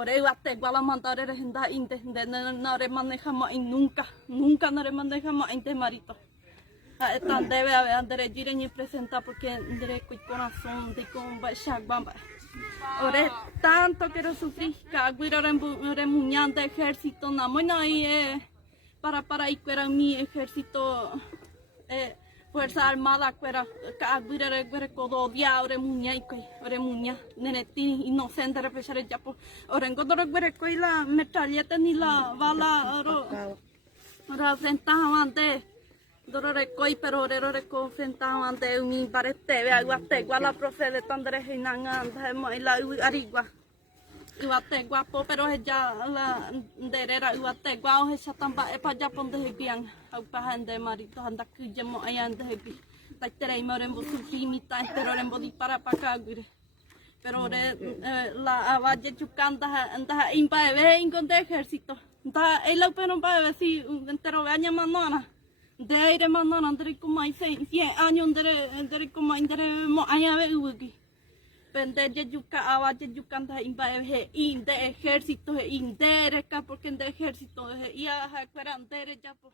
Ore guate gualamanta ore renda inte no re manejamos y nunca no re manejamos inte marito. Tan debe haber andere gire ni presenta porque andere con corazón de con bamba. Ore tanto quiero sufrir que aguiro re muñante ejército na moina y para y cuera mi ejército Fuerza Armada cuera aguiro re codo dia ore muña neneti inocente re pesare ya por ore encontro cuera la metralleta ni la bala ora frentaban de Dorore koi pero orero ko sentaban de mi parete agua la procede tandre hinanga la arigua iguate guapo pero ella la derera iguate guau esa tamba e pa ya ponde hegian au pa hande marito handa kujemo ayande hegi taitere morembo sufimita pero rembo di para guire pero ore la avalle chucanda anda impa ve inconde ejército anda el pero pa ver si entero veña manona de aire manona andre como hay 100 años andre como andre mo aya ve ugi pende yuca avalle yucanda impa ve inde ejército indere porque de ejército ya ha cuarandere ya po